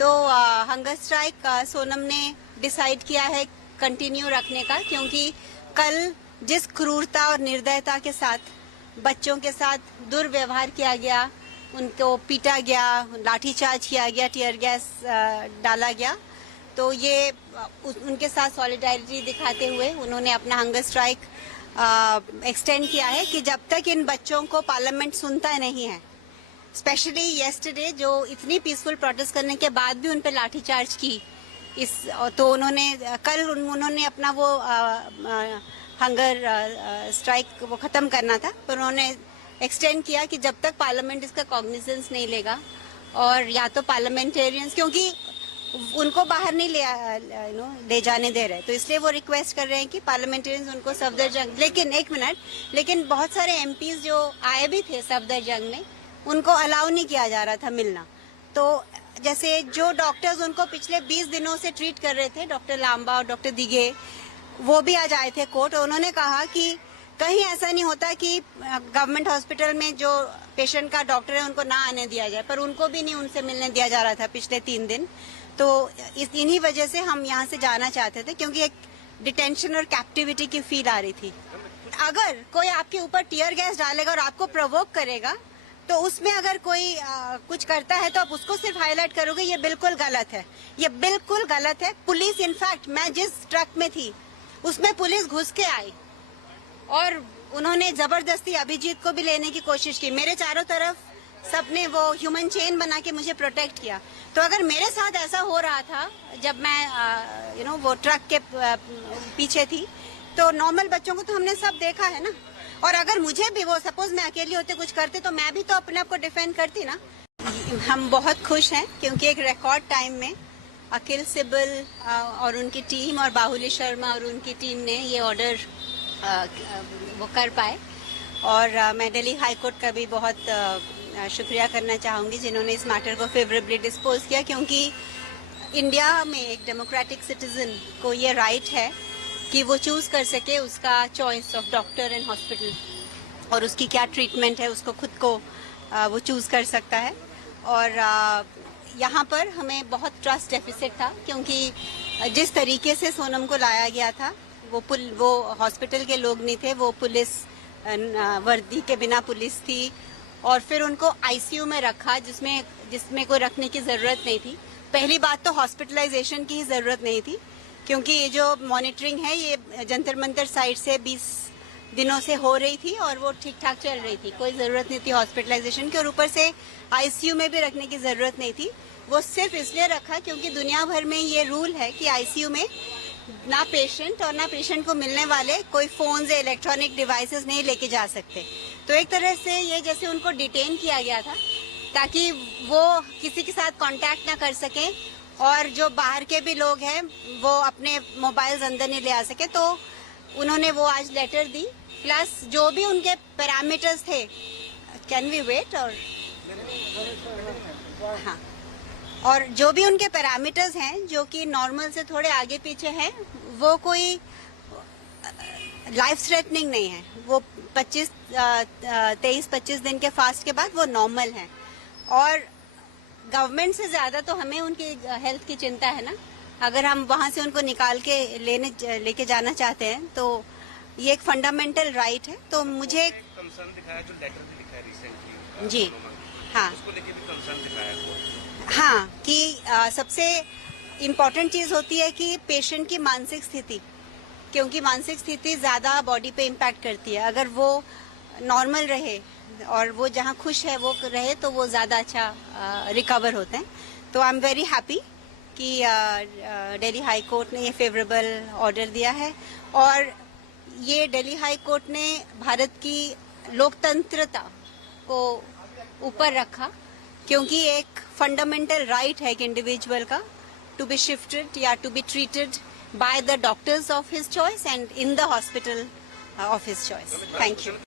तो hunger strike Sonam ने decide किया है कंटिन्यू रखने का, क्योंकि कल जिस क्रूरता और निर्दयता के साथ बच्चों के साथ दुर्व्यवहार किया गया, उनको पीटा गया, लाठीचार्ज किया गया, टीयर गैस डाला गया, तो ये उनके साथ सॉलिडारिटी दिखाते हुए उन्होंने अपना हंगर स्ट्राइक एक्सटेंड किया है कि जब तक इन बच्चों को पार्लियामेंट सुनता नहीं है। स्पेशली येस्टरडे जो इतनी पीसफुल प्रोटेस्ट करने के बाद भी उन पर लाठीचार्ज की, तो उन्होंने अपना वो हंगर स्ट्राइक वो खत्म करना था, पर उन्होंने एक्सटेंड किया कि जब तक पार्लियामेंट इसका कॉग्निजेंस नहीं लेगा, और या तो पार्लियामेंटेरियंस, क्योंकि उनको बाहर नहीं ले जाने दे रहे, तो इसलिए वो रिक्वेस्ट कर रहे हैं कि पार्लियामेंटेरियंस उनको सफदरजंग, लेकिन बहुत सारे एमपीज जो आए भी थे सफदरजंग में, उनको अलाउ नहीं किया जा रहा था मिलना। तो जैसे जो डॉक्टर्स उनको पिछले 20 दिनों से ट्रीट कर रहे थे, डॉक्टर लांबा और डॉक्टर दिघे, वो भी आज आए थे कोर्ट। उन्होंने कहा कि कहीं ऐसा नहीं होता कि गवर्नमेंट हॉस्पिटल में जो पेशेंट का डॉक्टर है उनको ना आने दिया जाए, पर उनको भी नहीं उनसे मिलने दिया जा रहा था पिछले 3 दिन। तो इन्हीं वजह से हम यहाँ से जाना चाहते थे, क्योंकि एक डिटेंशन और कैप्टिविटी की फील आ रही थी। अगर कोई आपके ऊपर टीयर गैस डालेगा और आपको प्रोवोक करेगा, तो उसमें अगर कोई कुछ करता है तो आप उसको सिर्फ हाईलाइट करोगे, ये बिल्कुल गलत है, ये बिल्कुल गलत है। पुलिस, इनफैक्ट मैं जिस ट्रक में थी उसमें पुलिस घुस के आई और उन्होंने जबरदस्ती अभिजीत को भी लेने की कोशिश की। मेरे चारों तरफ सबने वो ह्यूमन चेन बना के मुझे प्रोटेक्ट किया। तो अगर मेरे साथ ऐसा हो रहा था जब मैं वो ट्रक के पीछे थी, तो नॉर्मल बच्चों को तो हमने सब देखा है ना। और अगर मुझे भी वो सपोज मैं अकेली होते कुछ करते, तो मैं भी तो अपने आप को डिफेंड करती ना। हम बहुत खुश हैं क्योंकि एक रिकॉर्ड टाइम में अखिल सिब्बल और उनकी टीम और बाहुली शर्मा और उनकी टीम ने ये ऑर्डर वो कर पाए। और मैं दिल्ली हाई कोर्ट का भी बहुत शुक्रिया करना चाहूँगी जिन्होंने इस मैटर को फेवरेबली डिस्पोज किया, क्योंकि इंडिया में एक डेमोक्रेटिक सिटीजन को ये राइट है कि वो चूज कर सके उसका choice of doctor and hospital, और उसकी क्या ट्रीटमेंट है उसको खुद को वो चूज कर सकता है। और यहाँ पर हमें बहुत ट्रस्ट डेफिसिट था, क्योंकि जिस तरीके से सोनम को लाया गया था, वो हॉस्पिटल के लोग नहीं थे, वो पुलिस वर्दी के बिना पुलिस थी, और फिर उनको आईसीयू में रखा जिसमें कोई रखने की जरूरत नहीं थी। पहली बात तो हॉस्पिटलाइजेशन की ही जरूरत नहीं थी, क्योंकि ये जो मॉनिटरिंग है ये जंतर मंतर साइड से 20 दिनों से हो रही थी और वो ठीक ठाक चल रही थी, कोई जरूरत नहीं थी हॉस्पिटलाइजेशन की, और ऊपर से आईसीयू में भी रखने की जरूरत नहीं थी। वो सिर्फ इसलिए रखा क्योंकि दुनिया भर में ये रूल है कि आईसीयू में ना पेशेंट और ना पेशेंट को मिलने वाले कोई फोन या इलेक्ट्रॉनिक डिवाइसेस नहीं लेके जा सकते। तो एक तरह से ये जैसे उनको डिटेन किया गया था ताकि वो किसी के साथ कांटेक्ट ना कर सकें, और जो बाहर के भी लोग हैं वो अपने मोबाइल्स अंदर नहीं ले आ सके। तो उन्होंने वो आज लेटर दी, प्लस जो भी उनके पैरामीटर्स थे, कैन वी वेट, और हाँ, और जो भी उनके पैरामीटर्स हैं जो कि नॉर्मल से थोड़े आगे पीछे हैं, वो कोई लाइफ थ्रेटनिंग नहीं है, वो 23-25 दिन के फास्ट के बाद वो नॉर्मल हैं। और गवर्नमेंट से ज्यादा तो हमें उनकी हेल्थ की चिंता है ना। अगर हम वहां से उनको निकाल के लेके जाना चाहते हैं तो ये एक फंडामेंटल राइट है। तो मुझे कंसर्न दिखाया, जो लेटर भी लिखा है रिसेंटली, जी हाँ, उसको लेके भी कंसर्न दिखाया हाँ, कि सबसे इम्पोर्टेंट चीज होती है कि पेशेंट की मानसिक स्थिति, क्योंकि मानसिक स्थिति ज्यादा बॉडी पे इम्पैक्ट करती है। अगर वो नॉर्मल रहे और वो जहाँ खुश है वो रहे, तो वो ज्यादा अच्छा रिकवर होते हैं। तो आई एम वेरी हैप्पी कि दिल्ली हाई कोर्ट ने ये फेवरेबल ऑर्डर दिया है, और ये दिल्ली हाई कोर्ट ने भारत की लोकतंत्रता को ऊपर रखा, क्योंकि एक फंडामेंटल राइट है एक इंडिविजुअल का टू बी शिफ्टेड या to be treated by the doctors of his choice and in the hospital of his choice. Thank you.